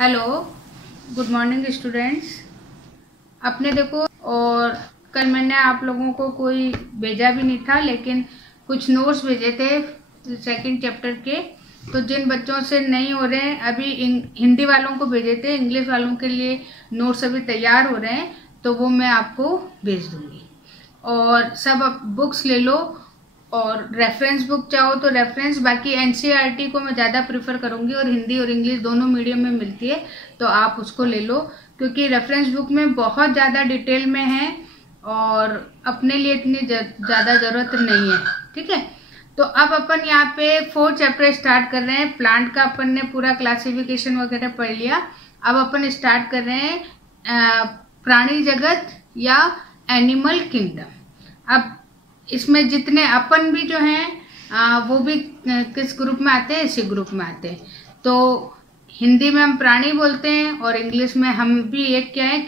Hello, good morning students. आपने देखो, और कल मैंने आप लोगों को कोई भेजा भी नहीं था, लेकिन कुछ नोट्स भेजे थे सेकंड चैप्टर के। तो जिन बच्चों से नहीं हो रहे हैं, अभी हिंदी वालों को भेजे थे, इंग्लिश वालों के लिए नोट्स अभी तैयार हो रहे हैं, तो वो मैं आपको भेज दूंगी। और सब बुक्स ले लो, और रेफरेंस बुक चाहो तो रेफरेंस, बाकी एनसीईआरटी को मैं ज़्यादा प्रेफर करूंगी, और हिंदी और इंग्लिश दोनों मीडियम में मिलती है, तो आप उसको ले लो, क्योंकि रेफरेंस बुक में बहुत ज़्यादा डिटेल में है और अपने लिए इतनी ज़्यादा ज़रूरत नहीं है। ठीक है, तो अब अपन यहाँ पे 4 चैप्टर स्टार्ट कर रहे हैं। प्लांट का अपन ने पूरा क्लासिफिकेशन वगैरह पढ़ लिया। अब अपन स्टार्ट कर रहे हैं प्राणी जगत या एनिमल किंगडम। अब इसमें जितने अपन भी जो हैं वो भी किस ग्रुप में आते हैं? इसी ग्रुप में आते हैं। तो हिंदी में हम प्राणी बोलते हैं, और इंग्लिश में हम भी एक क्या है,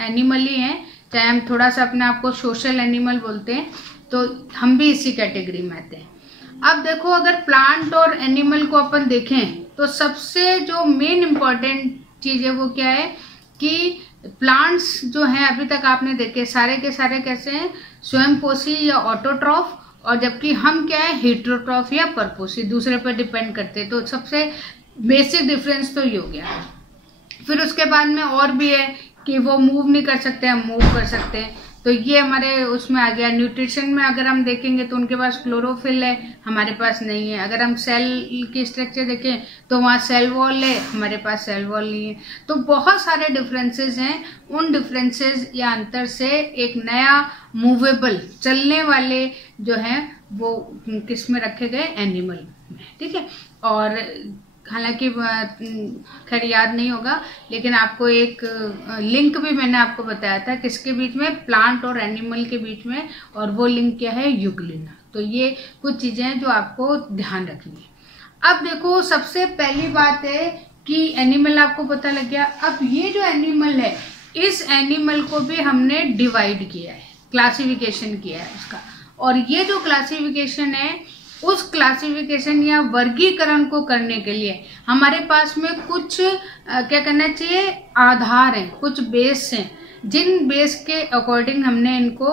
एनिमल ही हैं। चाहे हम थोड़ा सा अपने आप को सोशल एनिमल बोलते हैं, तो हम भी इसी कैटेगरी में आते हैं। अब देखो, अगर प्लांट और एनिमल को अपन देखें तो सबसे जो मेन इम्पॉर्टेंट चीज़ है वो क्या है कि प्लांट्स जो हैं अभी तक आपने देखे सारे के सारे कैसे हैं, स्वयंपोषी या ऑटोट्रॉफ, और जबकि हम क्या है, हेटेरोट्रॉफ या परपोषी, दूसरे पर डिपेंड करते हैं। तो सबसे बेसिक डिफरेंस तो ये हो गया। फिर उसके बाद में और भी है कि वो मूव नहीं कर सकते, हम मूव कर सकते हैं, तो ये हमारे उसमें आ गया। न्यूट्रिशन में अगर हम देखेंगे तो उनके पास क्लोरोफिल है, हमारे पास नहीं है। अगर हम सेल की स्ट्रक्चर देखें तो वहाँ सेल वॉल है, हमारे पास सेल वॉल नहीं है। तो बहुत सारे डिफरेंसेस हैं। उन डिफरेंसेस या अंतर से एक नया मूवेबल, चलने वाले जो हैं वो किस में रखे गए? एनिमल में। ठीक है, और हालांकि खैर याद नहीं होगा, लेकिन आपको एक लिंक भी मैंने आपको बताया था किसके बीच में, प्लांट और एनिमल के बीच में, और वो लिंक क्या है? यूग्लिना। तो ये कुछ चीजें हैं जो आपको ध्यान रखनी है। अब देखो, सबसे पहली बात है कि एनिमल आपको पता लग गया। अब ये जो एनिमल है, इस एनिमल को भी हमने डिवाइड किया है, क्लासिफिकेशन किया है उसका। और ये जो क्लासिफिकेशन है, उस क्लासिफिकेशन या वर्गीकरण को करने के लिए हमारे पास में कुछ क्या करना चाहिए? आधार हैं, कुछ बेस हैं, जिन बेस के अकॉर्डिंग हमने इनको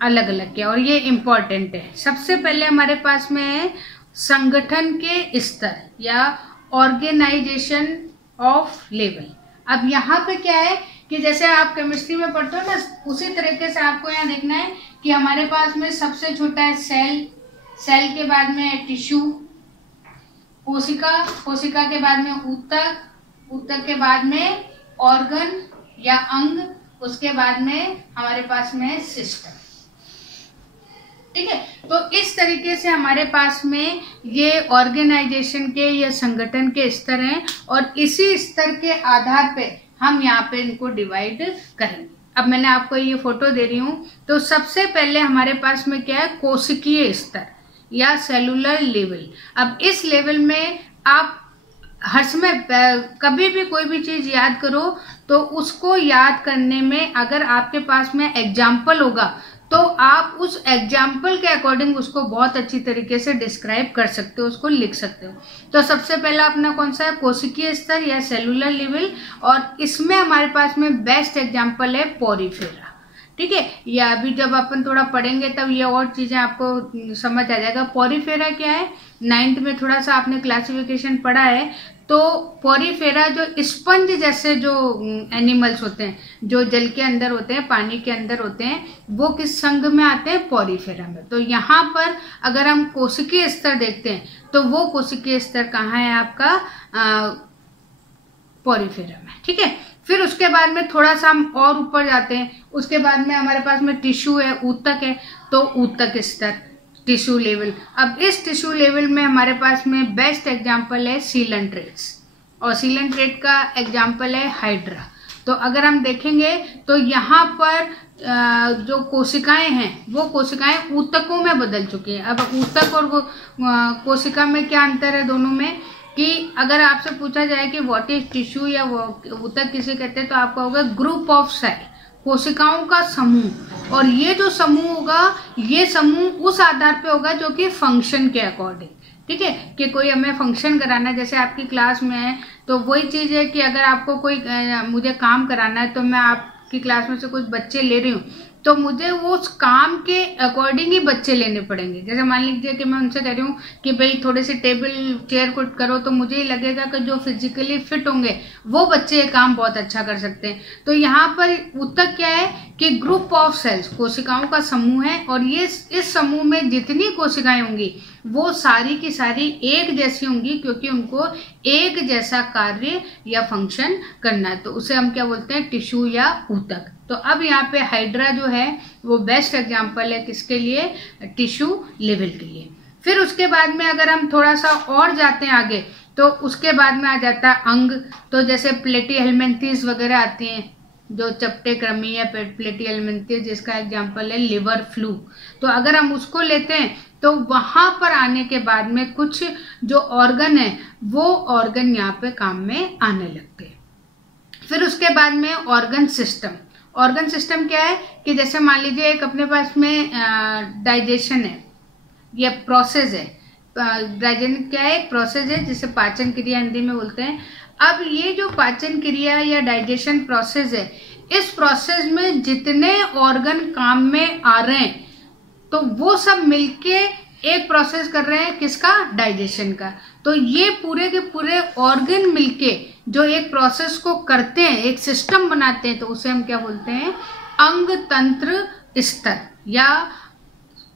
अलग अलग किया, और ये इम्पॉर्टेंट है। सबसे पहले हमारे पास में है संगठन के स्तर या ऑर्गेनाइजेशन ऑफ लेवल। अब यहाँ पे क्या है कि जैसे आप केमिस्ट्री में पढ़ते हो ना, उसी तरीके से आपको यहाँ देखना है कि हमारे पास में सबसे छोटा है सेल, सेल के बाद में है टिश्यू, कोशिका, कोशिका के बाद में ऊतक, ऊतक के बाद में ऑर्गन या अंग, उसके बाद में हमारे पास में सिस्टम। ठीक है, तो इस तरीके से हमारे पास में ये ऑर्गेनाइजेशन के या संगठन के स्तर हैं, और इसी स्तर के आधार पे हम यहाँ पे इनको डिवाइड करेंगे। अब मैंने आपको ये फोटो दे रही हूँ, तो सबसे पहले हमारे पास में क्या है? कोशिकीय स्तर या सेलुलर लेवल। अब इस लेवल में आप हर समय कभी भी कोई भी चीज याद करो, तो उसको याद करने में अगर आपके पास में एग्जाम्पल होगा, तो आप उस एग्जाम्पल के अकॉर्डिंग उसको बहुत अच्छी तरीके से डिस्क्राइब कर सकते हो, उसको लिख सकते हो। तो सबसे पहला अपना कौन सा है? कोशिकीय स्तर या सेलुलर लेवल, और इसमें हमारे पास में बेस्ट एग्जाम्पल है पोरिफेरा। ठीक है, या अभी जब अपन थोड़ा पढ़ेंगे तब ये और चीजें आपको समझ आ जाएगा। पोरिफेरा क्या है? 9th में थोड़ा सा आपने क्लासिफिकेशन पढ़ा है। तो पोरिफेरा जो स्पंज जैसे जो एनिमल्स होते हैं, जो जल के अंदर होते हैं, पानी के अंदर होते हैं, वो किस संघ में आते हैं? पोरिफेरा में। तो यहाँ पर अगर हम कोशिकीय स्तर देखते हैं, तो वो कोशिकीय स्तर कहाँ है आपका? पोरिफेरा में। ठीक है, फिर उसके बाद में थोड़ा सा हम और ऊपर जाते हैं, उसके बाद में हमारे पास में टिश्यू है, ऊतक है, तो ऊतक स्तर, टिश्यू लेवल। अब इस टिश्यू लेवल में हमारे पास में बेस्ट एग्जांपल है सीलेंट्रेट्स, और सीलेंट्रेट का एग्जांपल है हाइड्रा। तो अगर हम देखेंगे तो यहाँ पर जो कोशिकाएं हैं, वो कोशिकाएं ऊतकों में बदल चुकी हैं। अब ऊतक और कोशिका में क्या अंतर है दोनों में, कि अगर आपसे पूछा जाए कि व्हाट इज टिश्यू या ऊतक किसे कहते हैं, तो आपका होगा ग्रुप ऑफ सेल, कोशिकाओं का समूह। और ये जो समूह होगा, ये समूह उस आधार पे होगा जो कि फंक्शन के अकॉर्डिंग। ठीक है, कि कोई हमें फंक्शन कराना है, जैसे आपकी क्लास में है तो वही चीज़ है कि अगर आपको कोई मुझे काम कराना है तो मैं आपकी क्लास में से कुछ बच्चे ले रही हूँ, तो मुझे वो उस काम के अकॉर्डिंग ही बच्चे लेने पड़ेंगे। जैसे मान लीजिए कि मैं उनसे कह रही हूँ कि भाई थोड़े से टेबल चेयर कुछ करो, तो मुझे ही लगेगा कि जो फिजिकली फिट होंगे वो बच्चे ये काम बहुत अच्छा कर सकते हैं। तो यहाँ पर ऊतक क्या है कि ग्रुप ऑफ सेल्स, कोशिकाओं का समूह है, और ये इस समूह में जितनी कोशिकाएं होंगी वो सारी की सारी एक जैसी होंगी, क्योंकि उनको एक जैसा कार्य या फंक्शन करना है। तो उसे हम क्या बोलते हैं, टिश्यू या ऊतक। तो अब यहाँ पे हाइड्रा जो है वो बेस्ट एग्जांपल है किसके लिए, टिश्यू लेवल के लिए। फिर उसके बाद में अगर हम थोड़ा सा और जाते हैं आगे, तो उसके बाद में आ जाता है अंग। तो जैसे प्लेटीहेल्मिन्थेस वगैरह आती हैं, जो चपटे क्रमी या प्लेटीहेल्मिन्थेस, जिसका एग्जांपल है लिवर फ्लू। तो अगर हम उसको लेते हैं तो वहां पर आने के बाद में कुछ जो ऑर्गन है वो ऑर्गन यहाँ पे काम में आने लगते हैं। फिर उसके बाद में ऑर्गन सिस्टम। ऑर्गन सिस्टम क्या है कि जैसे मान लीजिए एक अपने पास में डाइजेशन है या प्रोसेस है। डाइजेशन क्या है, एक प्रोसेस है जिसे पाचन क्रिया हिंदी में बोलते हैं। अब ये जो पाचन क्रिया या डाइजेशन प्रोसेस है, इस प्रोसेस में जितने ऑर्गन काम में आ रहे हैं तो वो सब मिलके एक प्रोसेस कर रहे हैं, किसका, डाइजेशन का। तो ये पूरे के पूरे ऑर्गन मिलके जो एक प्रोसेस को करते हैं, एक सिस्टम बनाते हैं, तो उसे हम क्या बोलते हैं, अंग तंत्र स्तर या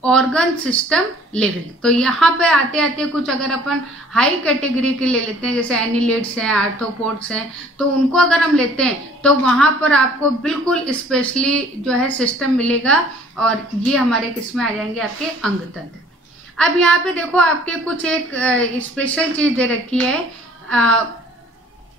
ऑर्गन सिस्टम लेवल। तो यहाँ पे आते आते कुछ अगर अपन हाई कैटेगरी के ले लेते हैं, जैसे एनिलिड्स हैं, आर्थ्रोपोड्स हैं, तो उनको अगर हम लेते हैं तो वहां पर आपको बिल्कुल स्पेशली जो है सिस्टम मिलेगा, और ये हमारे किस में आ जाएंगे, आपके अंग तंत्र। अब यहाँ पे देखो आपके कुछ एक स्पेशल चीज दे रखी है,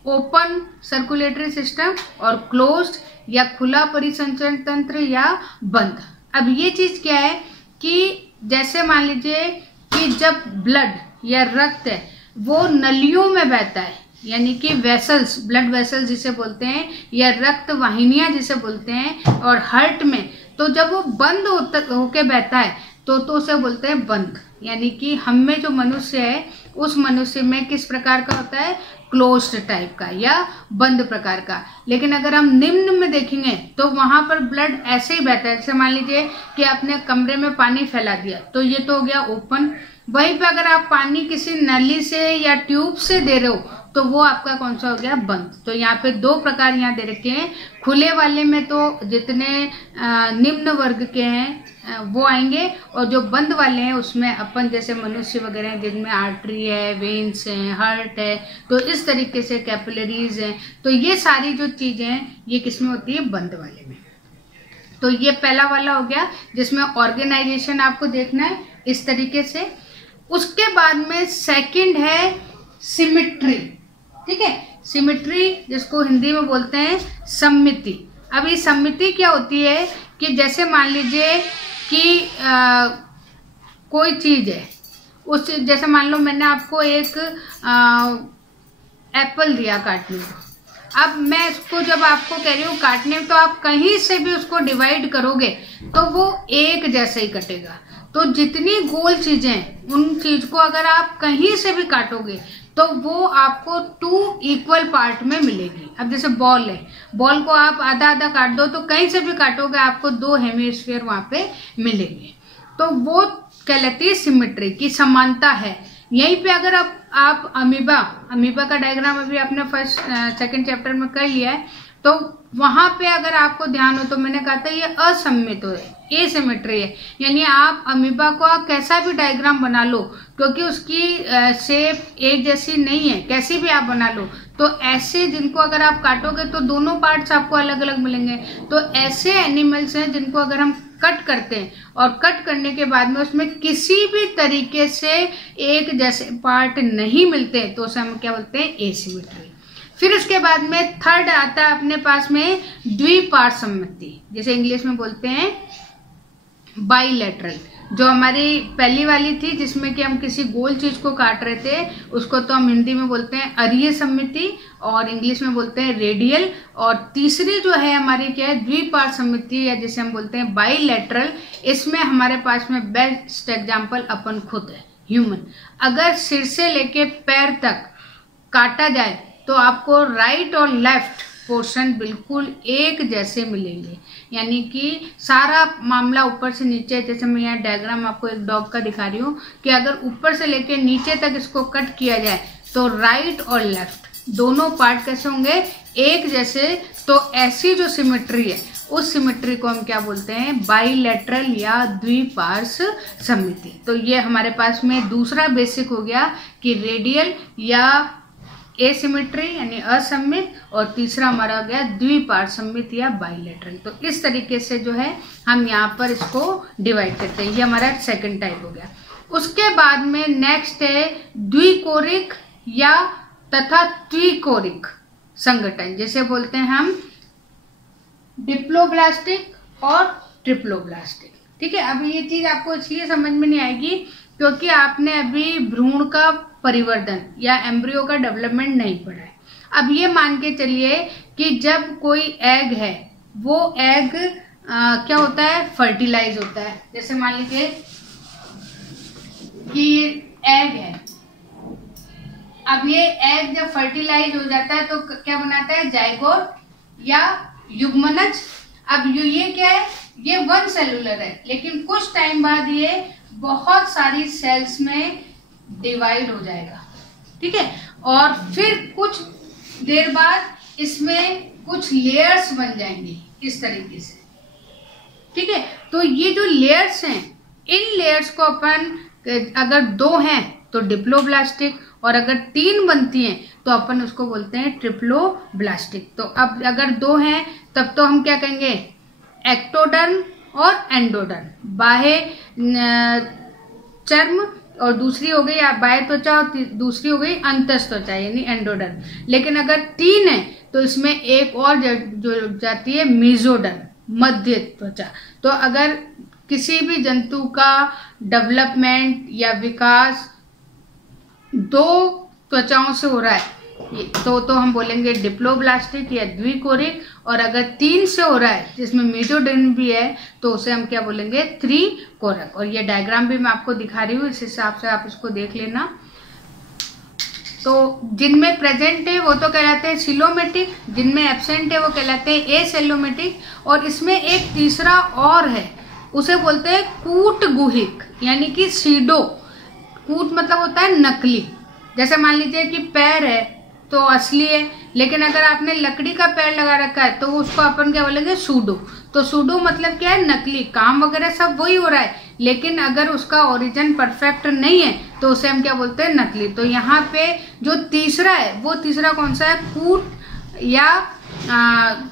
ओपन सर्कुलेटरी सिस्टम और क्लोज्ड या खुला परिसंचरण तंत्र या बंद। अब ये चीज क्या है कि जैसे मान लीजिए कि जब ब्लड या रक्त है वो नलियों में बहता है, यानी कि वेसल्स, ब्लड वेसल्स जिसे बोलते हैं, या रक्त वाहिनियां जिसे बोलते हैं, और हार्ट में, तो जब वो बंद होके बहता है तो उसे बोलते हैं बंद। यानी कि हम में जो मनुष्य है उस मनुष्य में किस प्रकार का होता है, क्लोज्ड टाइप का या बंद प्रकार का। लेकिन अगर हम निम्न में देखेंगे तो वहां पर ब्लड ऐसे ही बहता है। जैसे मान लीजिए कि आपने कमरे में पानी फैला दिया, तो ये तो हो गया ओपन। वहीं पे अगर आप पानी किसी नली से या ट्यूब से दे रहे हो तो वो आपका कौन सा हो गया, बंद। तो यहाँ पे दो प्रकार यहाँ दे रखे हैं। खुले वाले में तो जितने निम्न वर्ग के हैं वो आएंगे, और जो बंद वाले हैं उसमें अपन जैसे मनुष्य वगैरह हैं जिनमें आर्टरी है, वेन्स हैं, हार्ट है, तो इस तरीके से कैपिलरीज हैं। तो ये सारी जो चीजें हैं ये किसमें होती है, बंद वाले में। तो ये पहला वाला हो गया जिसमें ऑर्गेनाइजेशन आपको देखना है इस तरीके से। उसके बाद में सेकंड है सिमिट्री। ठीक है, सिमिट्री जिसको हिंदी में बोलते हैं सम्मिति। अब ये सम्मिति क्या होती है कि जैसे मान लीजिए कि कोई चीज है, उस जैसे मान लो मैंने आपको एक एप्पल दिया काटने को। अब मैं इसको जब आपको कह रही हूँ काटने, तो आप कहीं से भी उसको डिवाइड करोगे तो वो एक जैसे ही कटेगा। तो जितनी गोल चीजें, उन चीज को अगर आप कहीं से भी काटोगे तो वो आपको 2 इक्वल पार्ट में मिलेगी। अब जैसे बॉल है, बॉल को आप आधा आधा काट दो तो कहीं से भी काटोगे आपको 2 हेमिस्फीयर वहां पे मिलेंगे। तो वो कहलाती है सिमेट्री की समानता है। यहीं पे अगर आप अमीबा का डायग्राम अभी आपने फर्स्ट सेकंड चैप्टर में कर लिया है, तो वहां पे अगर आपको ध्यान हो तो मैंने कहा था ये असममित है, एसिमेट्री है। यानी आप अमीबा को कैसा भी डायग्राम बना लो, क्योंकि उसकी शेप एक जैसी नहीं है, कैसी भी आप बना लो, तो ऐसे जिनको अगर आप काटोगे तो दोनों पार्ट्स आपको अलग अलग मिलेंगे। तो ऐसे एनिमल्स हैं जिनको अगर हम कट करते हैं और कट करने के बाद में उसमें किसी भी तरीके से एक जैसे पार्ट नहीं मिलते, तो उसे हम क्या बोलते हैं, एसिमेट्री। फिर उसके बाद में थर्ड आता है अपने पास में द्विपार्श्व सम्मिति, जैसे इंग्लिश में बोलते हैं बाइलेटरल। जो हमारी पहली वाली थी जिसमें कि हम किसी गोल चीज को काट रहे थे, उसको तो हम हिंदी में बोलते हैं अरीय सम्मिति और इंग्लिश में बोलते हैं रेडियल। और तीसरी जो है हमारी क्या है, द्विपार्श्व सम्मिति या जिसे हम बोलते हैं बाइलेटरल। इसमें हमारे पास में बेस्ट एग्जाम्पल अपन खुद है, ह्यूमन। अगर सिर से लेके पैर तक काटा जाए तो आपको राइट और लेफ्ट पोर्शन बिल्कुल एक जैसे मिलेंगे, यानी कि सारा मामला ऊपर से नीचे, जैसे मैं यहाँ डायग्राम आपको एक डॉग का दिखा रही हूँ कि अगर ऊपर से लेके नीचे तक इसको कट किया जाए तो राइट और लेफ्ट दोनों पार्ट कैसे होंगे, एक जैसे। तो ऐसी जो सिमेट्री है उस सिमेट्री को हम क्या बोलते हैं, बाइलेटरल या द्विपार्श्व सममिति। तो ये हमारे पास में दूसरा बेसिक हो गया कि रेडियल या एसिमेट्री यानी असममित, और तीसरा हमारा हो गया द्विपार्श्व सममित या बाइलेटरल। तो इस तरीके से जो है हम यहाँ पर इसको डिवाइड करते हैं। ये हमारा सेकंड टाइप हो गया। उसके बाद में नेक्स्ट है द्विकोरिक या तथा त्रिकोरिक संगठन, जैसे बोलते हैं हम डिप्लोब्लास्टिक और ट्रिप्लोब्लास्टिक। ठीक है, अब ये चीज आपको इसलिए समझ में नहीं आएगी क्योंकि आपने अभी भ्रूण का परिवर्धन या एम्ब्रियो का डेवलपमेंट नहीं पढ़ा है। अब ये मान के चलिए कि जब कोई एग है वो एग क्या होता है, फर्टिलाइज होता है। जैसे मान लीजिए कि एग है, अब ये एग जब फर्टिलाइज हो जाता है तो क्या बनाता है, जाइगोट या युग्मनज। अब ये क्या है, ये वन सेलुलर है, लेकिन कुछ टाइम बाद ये बहुत सारी सेल्स में डिवाइड हो जाएगा। ठीक है, और फिर कुछ देर बाद इसमें कुछ लेयर्स बन जाएंगे इस तरीके से। ठीक है, तो ये जो लेयर्स हैं, इन लेयर्स को अपन अगर 2 हैं तो डिप्लोब्लास्टिक, और अगर 3 बनती हैं तो अपन उसको बोलते हैं ट्रिप्लोब्लास्टिक। तो अब अगर 2 हैं तब तो हम क्या कहेंगे, एक्टोडर्म और एंडोडर्म, बाह्य चर्म, और दूसरी हो गई बाह्य त्वचा, और दूसरी हो गई अंतस्थ त्वचा यानी एंडोडर्म। लेकिन अगर 3 है तो इसमें एक और जो जाती है मेसोडर्म, मध्य त्वचा। तो अगर किसी भी जंतु का डेवलपमेंट या विकास 2 त्वचाओं से हो रहा है तो हम बोलेंगे डिप्लोब्लास्टिक या द्विकोरिक, और अगर 3 से हो रहा है जिसमें मेसोडर्म भी है तो उसे हम क्या बोलेंगे, त्रिकोरक। और ये डायग्राम भी मैं आपको दिखा रही हूँ, इस हिसाब से आप इसको देख लेना। तो जिनमें प्रेजेंट है वो तो कहलाते हैं सिलोमेटिक, जिनमें एब्सेंट है वो कहलाते हैं एसेलोमेटिक, और इसमें एक तीसरा और है, उसे बोलते हैं कूटगुहिक यानी कि सीडो। कूट मतलब होता है नकली। जैसे मान लीजिए कि पैर है तो असली है, लेकिन अगर आपने लकड़ी का पैर लगा रखा है तो उसको अपन क्या बोलेंगे, सूडो। तो सूडो मतलब क्या है, नकली। काम वगैरह सब वही हो रहा है, लेकिन अगर उसका ओरिजिन परफेक्ट नहीं है तो उसे हम क्या बोलते हैं, नकली। तो यहाँ पे जो तीसरा है वो तीसरा कौन सा है, कूट या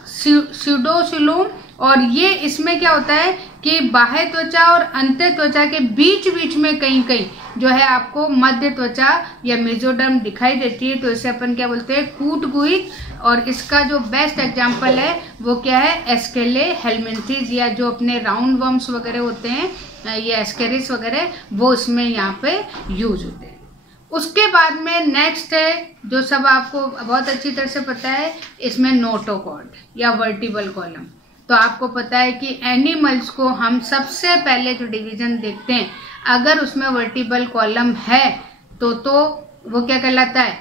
स्यूडोसिलोम। और ये इसमें क्या होता है कि बाह्य त्वचा और अंत्य त्वचा के बीच बीच में कहीं कहीं जो है आपको मध्य त्वचा या मेसोडर्म दिखाई देती है, तो इसे अपन क्या बोलते हैं, कूटगुहिक। और इसका जो बेस्ट एग्जांपल है वो क्या है, एस्केले हेलमिंथेस, या जो अपने राउंड वर्म्स वगैरह होते हैं, ये एस्केरिस वगैरह, वो इसमें यहाँ पे यूज होते हैं। उसके बाद में नेक्स्ट है जो सब आपको बहुत अच्छी तरह से पता है, इसमें नोटोकॉर्ड या वर्टिबल कॉलम। तो आपको पता है कि एनिमल्स को हम सबसे पहले जो डिवीजन देखते हैं, अगर उसमें वर्टिबल कॉलम है तो वो क्या कहलाता है,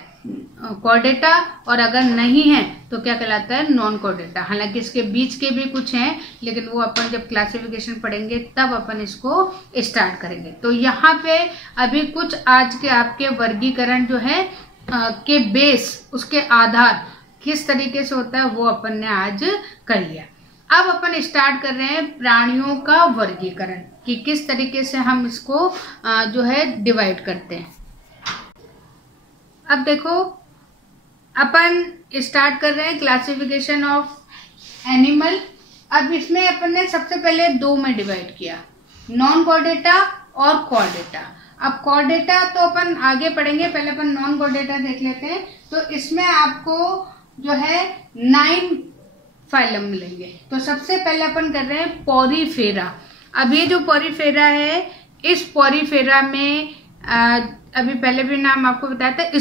कॉर्डेटा, और अगर नहीं है तो क्या कहलाता है, नॉन कॉर्डेटा। हालांकि इसके बीच के भी कुछ हैं, लेकिन वो अपन जब क्लासिफिकेशन पढ़ेंगे तब अपन इसको स्टार्ट करेंगे। तो यहाँ पे अभी कुछ आज के आपके वर्गीकरण जो है के बेस, उसके आधार किस तरीके से होता है वो अपन ने आज कर लिया। अब अपन स्टार्ट कर रहे हैं प्राणियों का वर्गीकरण कि किस तरीके से हम इसको जो है डिवाइड करते हैं। अब देखो अपन स्टार्ट कर रहे हैं क्लासिफिकेशन ऑफ एनिमल। अब इसमें अपन ने सबसे पहले 2 में डिवाइड किया, नॉन कॉर्डेटा और कॉर्डेटा। अब कॉर्डेटा तो अपन आगे पढ़ेंगे, पहले अपन नॉन कॉर्डेटा देख लेते हैं। तो इसमें आपको जो है 9 फाइलम मिलेंगे। तो सबसे पहले अपन कर रहे हैं पॉरीफेरा। अब ये जो पॉरीफेरा है, इस पॉरीफेरा में अभी पहले भी नाम आपको बताया था,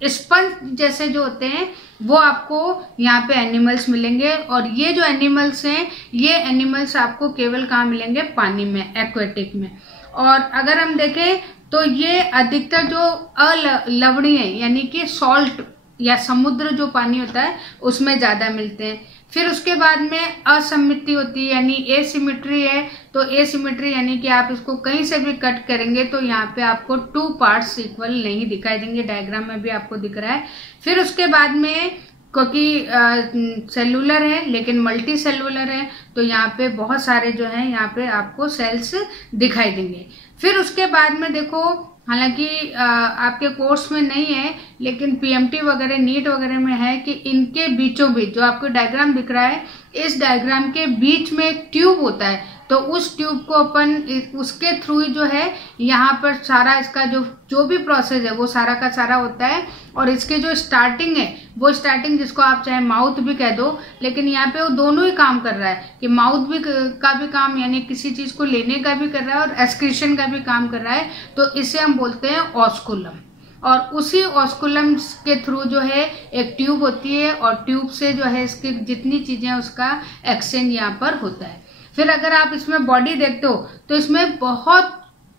स्पंज जैसे जो होते हैं वो आपको यहाँ पे एनिमल्स मिलेंगे। और ये जो एनिमल्स हैं, ये एनिमल्स आपको केवल कहाँ मिलेंगे, पानी में, एक्वेटिक में। और अगर हम देखें तो ये अधिकतर जो अलवणीय यानी कि सॉल्ट या समुद्र जो पानी होता है उसमें ज्यादा मिलते हैं। फिर उसके बाद में असमिति होती है यानी एसिमेट्री है। तो एसिमेट्री यानी कि आप इसको कहीं से भी कट करेंगे तो यहाँ पे आपको 2 पार्ट्स इक्वल नहीं दिखाई देंगे, डायग्राम में भी आपको दिख रहा है। फिर उसके बाद में क्योंकि सेलुलर है लेकिन मल्टी सेलुलर है तो यहाँ पे बहुत सारे जो है यहाँ पे आपको सेल्स दिखाई देंगे। फिर उसके बाद में देखो, हालांकि आपके कोर्स में नहीं है लेकिन पीएमटी वगैरह नीट वगैरह में है कि इनके बीचों बीच जो आपको डायग्राम दिख रहा है, इस डायग्राम के बीच में एक ट्यूब होता है। तो उस ट्यूब को अपन उसके थ्रू ही जो है यहाँ पर सारा इसका जो भी प्रोसेस है वो सारा का सारा होता है। और इसके जो स्टार्टिंग है वो स्टार्टिंग जिसको आप चाहे माउथ भी कह दो, लेकिन यहाँ पे वो दोनों ही काम कर रहा है कि माउथ भी का भी काम यानी किसी चीज को लेने का भी कर रहा है और एक्सक्रीशन का भी काम कर रहा है। तो इसे हम बोलते हैं ऑस्कुलम। और उसी ऑस्कुलम के थ्रू जो है एक ट्यूब होती है और ट्यूब से जो है इसकी जितनी चीजें उसका एक्सचेंज यहाँ पर होता है। फिर अगर आप इसमें बॉडी देखते हो तो इसमें बहुत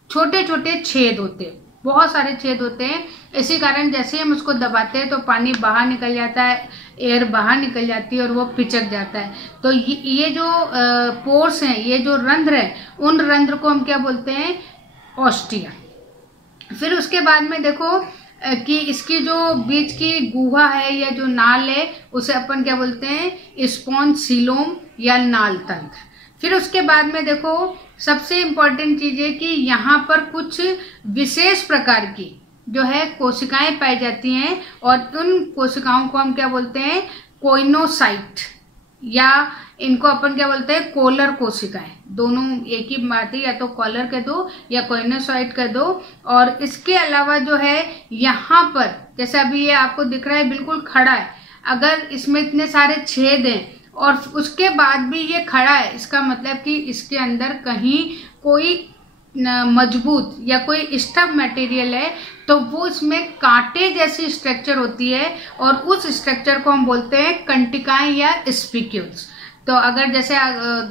छोटे छोटे छेद होते हैं, बहुत सारे छेद होते हैं। इसी कारण जैसे हम उसको दबाते हैं तो पानी बाहर निकल जाता है, एयर बाहर निकल जाती है और वो पिचक जाता है। तो ये जो पोर्स हैं, ये जो रंध्र है, उन रंध्र को हम क्या बोलते हैं? ऑस्टिया। फिर उसके बाद में देखो कि इसकी जो बीच की गुहा है या जो नाल है उसे अपन क्या बोलते हैं? स्पॉन्जिलोम या नाल तंत्र। फिर उसके बाद में देखो सबसे इम्पोर्टेंट चीज है कि यहाँ पर कुछ विशेष प्रकार की जो है कोशिकाएं पाई जाती हैं और उन कोशिकाओं को हम क्या बोलते हैं? कोइनोसाइट, या इनको अपन क्या बोलते हैं? कोलर कोशिकाएं। दोनों एक ही बात है, या तो कॉलर कह दो या कोइनोसाइट कह दो। और इसके अलावा जो है यहाँ पर जैसे अभी ये आपको दिख रहा है बिल्कुल खड़ा है, अगर इसमें इतने सारे छेद हैं और उसके बाद भी ये खड़ा है, इसका मतलब कि इसके अंदर कहीं कोई मजबूत या कोई स्टफ मटेरियल है, तो वो इसमें कांटे जैसी स्ट्रक्चर होती है और उस स्ट्रक्चर को हम बोलते हैं कंटिकाएं या स्पिक्यूल्स। तो अगर जैसे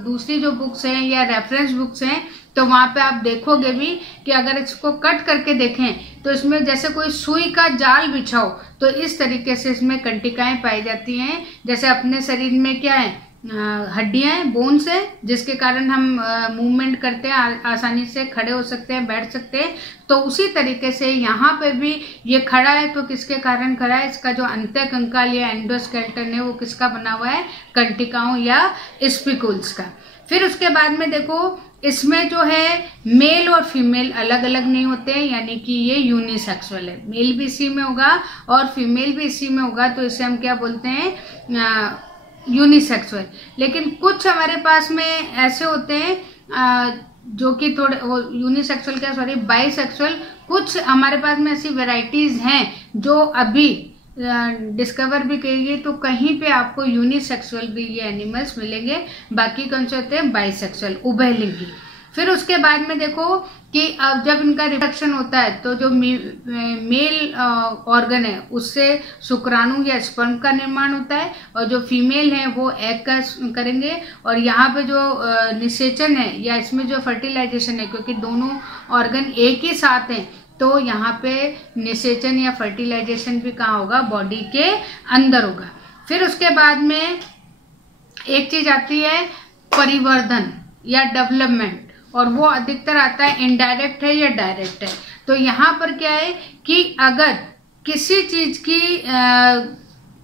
दूसरी जो बुक्स हैं या रेफरेंस बुक्स हैं तो वहां पे आप देखोगे भी कि अगर इसको कट करके देखें तो इसमें जैसे कोई सुई का जाल बिछाओ तो इस तरीके से इसमें कंटिकाएं पाई जाती हैं। जैसे अपने शरीर में क्या है? हड्डियां हैं, बोन्स है, जिसके कारण हम मूवमेंट करते हैं, आसानी से खड़े हो सकते हैं, बैठ सकते हैं। तो उसी तरीके से यहाँ पे भी ये खड़ा है तो किसके कारण खड़ा है? इसका जो अंत्य कंकाल या एंडोस्केलेटन है वो किसका बना हुआ है? कंटिकाओं या स्पिकुल्स का। फिर उसके बाद में देखो इसमें जो है मेल और फीमेल अलग अलग नहीं होते हैं, यानी कि ये यूनिसेक्सुअल है। मेल भी इसी में होगा और फीमेल भी इसी में होगा, तो इसे हम क्या बोलते हैं? यूनिसेक्सुअल। लेकिन कुछ हमारे पास में ऐसे होते हैं जो कि थोड़े वो यूनिसेक्सुअल क्या सॉरी बाइसेक्सुअल। कुछ हमारे पास में ऐसी वैरायटीज हैं जो अभी डिस्कवर भी करेंगे, तो कहीं पे आपको यूनिसेक्सुअल भी ये एनिमल्स मिलेंगे। बाकी कौन से होते हैं? बाइसेक्सुअल, उभयलिंगी। फिर उसके बाद में देखो कि अब जब इनका रिप्रोडक्शन होता है तो जो मेल ऑर्गन है उससे शुक्राणु या स्पर्म का निर्माण होता है और जो फीमेल है वो एग का करेंगे। और यहाँ पे जो निषेचन है या इसमें जो फर्टिलाइजेशन है, क्योंकि दोनों ऑर्गन एक ही साथ हैं, तो यहाँ पे निषेचन या फर्टिलाइजेशन भी कहाँ होगा? बॉडी के अंदर होगा। फिर उसके बाद में एक चीज आती है परिवर्धन या डेवलपमेंट, और वो अधिकतर आता है इनडायरेक्ट है या डायरेक्ट है। तो यहाँ पर क्या है कि अगर किसी चीज की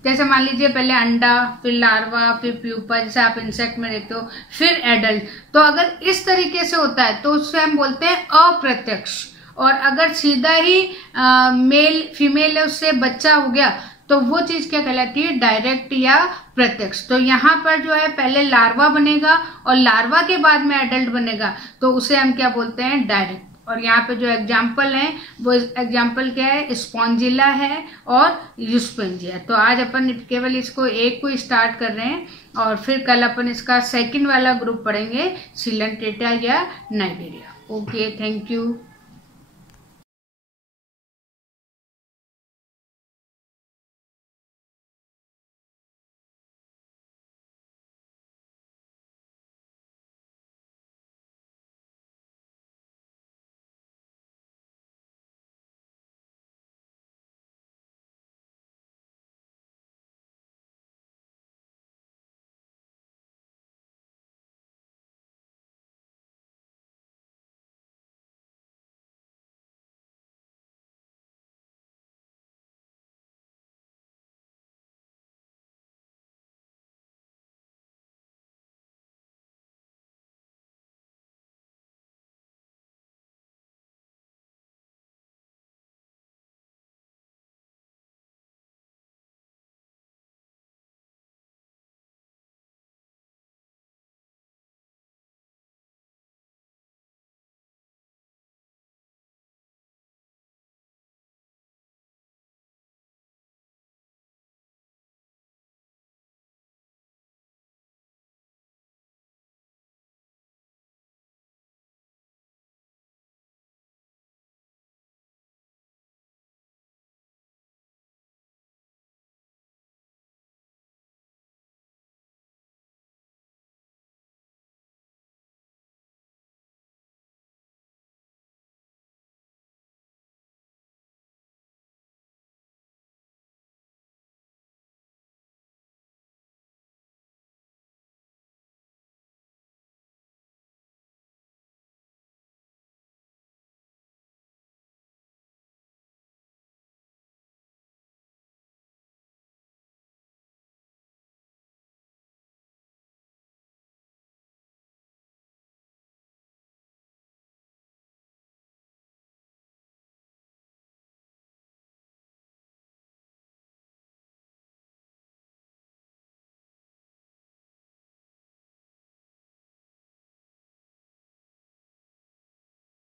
जैसे मान लीजिए पहले अंडा, फिर लार्वा, फिर प्यूपा, जैसे आप इंसेक्ट में देखते हो, फिर एडल्ट, तो अगर इस तरीके से होता है तो उससे हम बोलते हैं अप्रत्यक्ष। और अगर सीधा ही मेल फीमेल है उससे बच्चा हो गया तो वो चीज क्या कहलाती है? डायरेक्ट या प्रत्यक्ष। तो यहाँ पर जो है पहले लार्वा बनेगा और लार्वा के बाद में एडल्ट बनेगा, तो उसे हम क्या बोलते हैं? डायरेक्ट। और यहाँ पे जो एग्जाम्पल है वो एग्जाम्पल क्या है? स्पॉन्जिला है और यूस्पेंजिया। तो आज अपन केवल इसको एक को स्टार्ट कर रहे हैं और फिर कल अपन इसका सेकंड वाला ग्रुप पढ़ेंगे, सिलेंटेटा या नाइगेरिया। Okay, thank you.